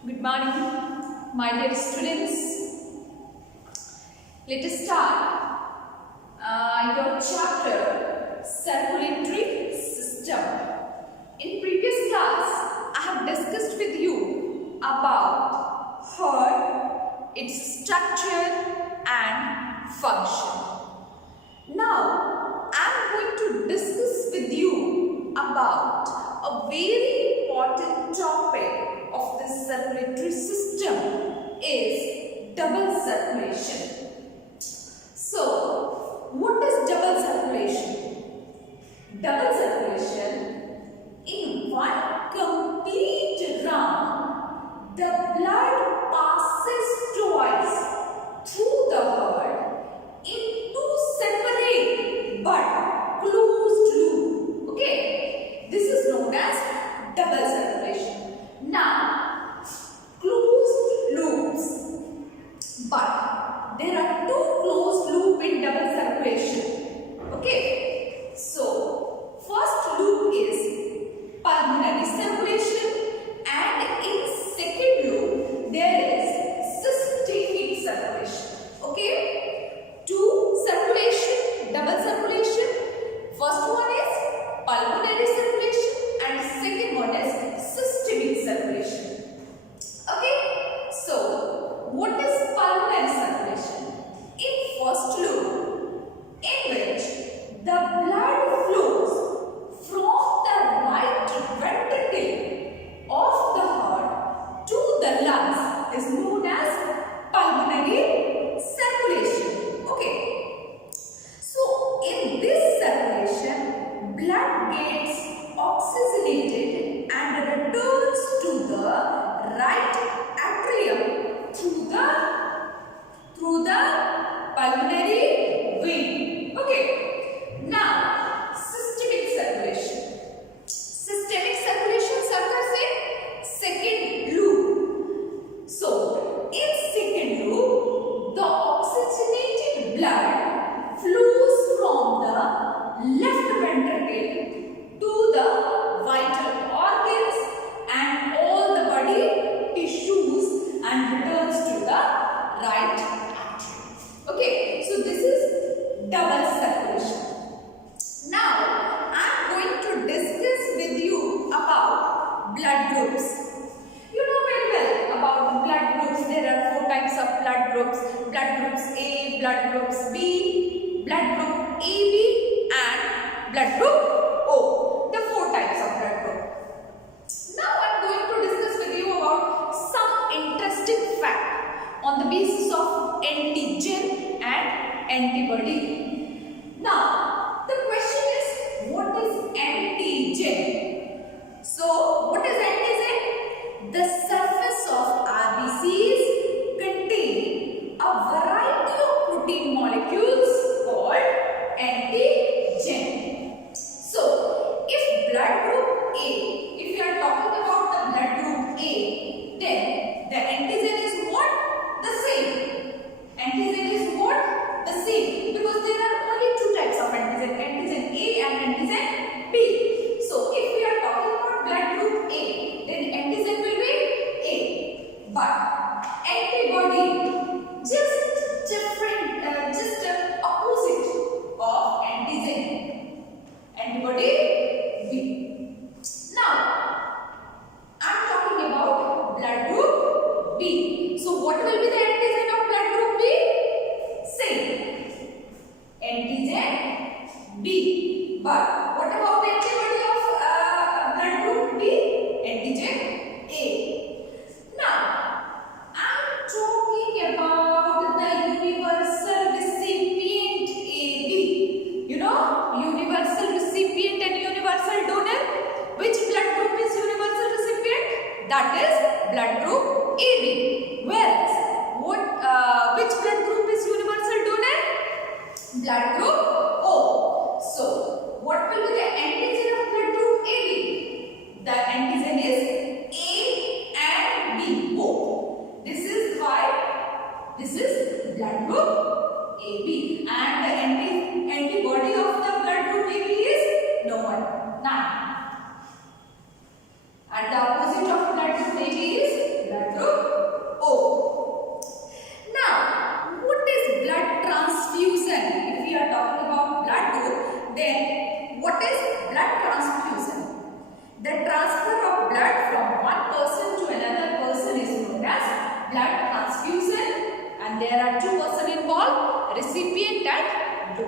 Good morning, my dear students. Let us start your chapter Circulatory System. In previous class, I have discussed with you about heart, its structure and function. Now, I am going to discuss with you about a very important topic of this circulatory system is double circulation. So, what is double circulation? Double circulation, in one complete round, the blood passes twice through the heart in two separate but closed loop. Okay, this is known as double circulation. Now, closed loops, but there are two closed loops in double circulation. Okay, so first loop is pulmonary circulation, and in second loop there is systemic circulation. Okay, two circulation, double circulation. First one is pulmonary circulation and second one is systemic circulation. Okay, so what is pulmonary circulation? In first loop, in which the blood flows from the right ventricle of the heart to the lungs is known as pulmonary circulation. Okay, so in this circulation, blood gets oxygenated and returns to the right atrium through the pulmonary vein. Okay, now systemic circulation. Systemic circulation occurs in second loop. So in second loop, the oxygenated blood flows from the left ventricle to the vital organs and all the body tissues and returns to the right atrium. Okay, so this is double circulation. Now, I am going to discuss with you about blood groups. You know very well about blood groups. There are four types of blood groups. Blood groups A, blood groups B, blood group AB and blood group O. The four types of blood group. Now I am going to discuss with you about some interesting fact on the basis of antigen and antibody. Now the question is, what is antigen? So what is antigen? The surface of RBCs contain a variety of protein molecules called antigen. So if blood group A, if you are talking about the blood group A, then the antigen is what? The same. Antigen is what? The same. Because there are only two types of antigen, antigen A and antigen B. So if we are talking about blood group A, then antigen will be A. But antibody, just different, just opposite of antigen. Antibody B. Now, I am talking about blood group B. So, what will be the antigen of blood group B? Same. Antigen B. But what about the antibody of blood group B? Antigen A. Now, I am talking about the universal recipient AB. You know, universal recipient and universal donor. Which blood group is universal recipient? That is blood group AB. Whereas, which blood group is universal donor? Blood group O. So, what will be the antigen of blood group AB? The antigen is A and B both. This is why this is blood group AB, and the antibody of the blood group AB is no one, none. And the opposite of blood group AB is blood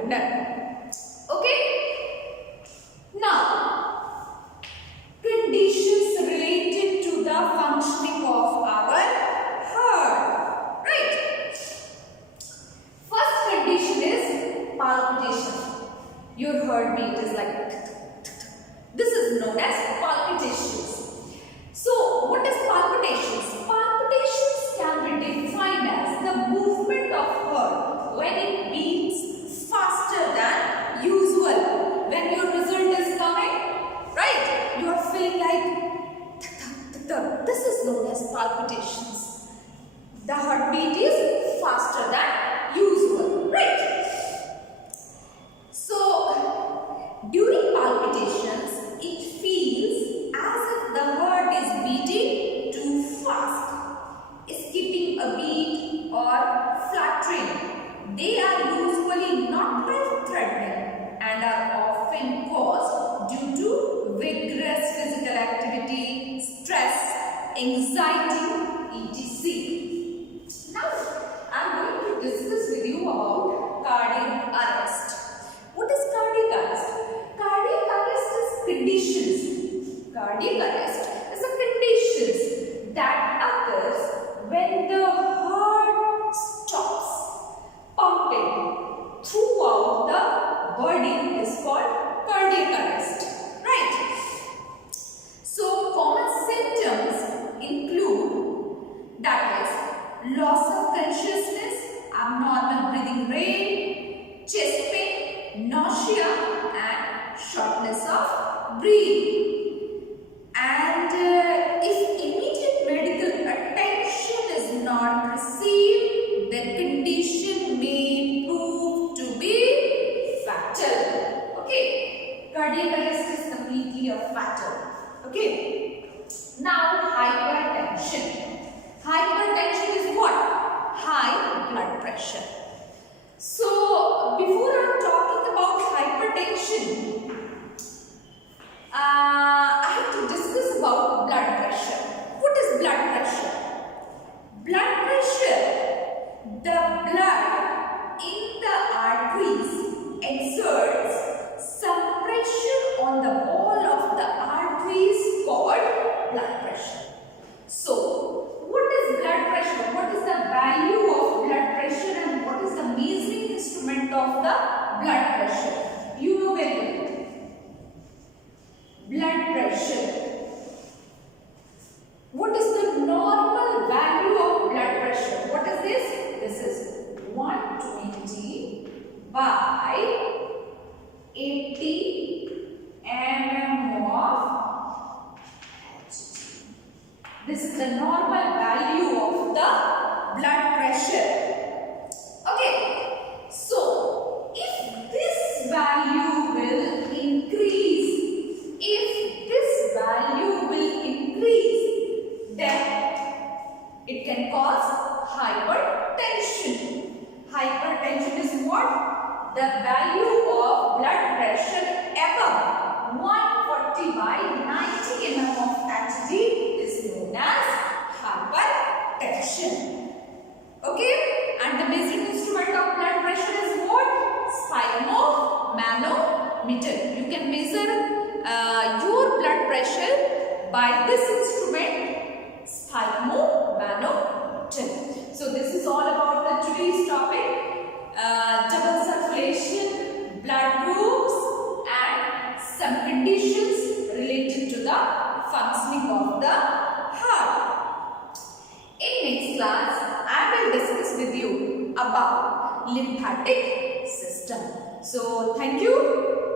none. Okay? Now, conditions related to the functioning of our heart. Right? First condition is palpitation. You heard me, it is like this is known as palpitations. So, what is palpitations? Palpitations can be defined as the movement of heart when it beats faster than usual. When your result is coming, right? You are feeling like this is known as palpitations. The heartbeat is faster than usual, right? So, during palpitations, it feels as if the heart is beating too fast, skipping a beat or fluttering. They are usually not life-threatening and are often caused due to vigorous physical activity, stress, anxiety, etc. Now, I am going to discuss with you about cardiac arrest. What is cardiac arrest? Cardiac arrest is conditions. Cardiac arrest is a conditions that occurs when the heart stops pumping throughout the body is called cardiac arrest. Right? So, common symptoms include that is loss of consciousness, abnormal breathing rate, chest pain, nausea and shortness of breath. And if immediate medical attention is not received, the condition may prove to be fatal. Okay, cardiac arrest is completely a fatal. Okay, now hypertension. Hypertension is what? High blood pressure. So, before I am talking about hypertension, I have to discuss about blood pressure. What is blood pressure? Blood pressure, the blood in the arteries exerts some pressure on the wall of the arteries called blood pressure. So, what is blood pressure? What is the value of blood pressure and what is the measuring instrument of the blood pressure? You know very well. Blood pressure. What is the normal value of blood pressure? What is this? This is 120 by 80 mm of Hg. This is the normal value of the blood pressure. Okay. So, if this value will increase, then it can cause hypertension. Hypertension is what? The value of blood pressure above 140 by 90 mm of Hg is known as hypertension. Okay? And the measuring instrument of blood pressure is what? Sphygmomanometer. You can measure your blood pressure by this instrument, sphygmomanometer. So this is all about the today's topic. Double circulation, blood groups and some conditions related to the functioning of the heart. In next class, I will discuss with you about lymphatic system. So thank you.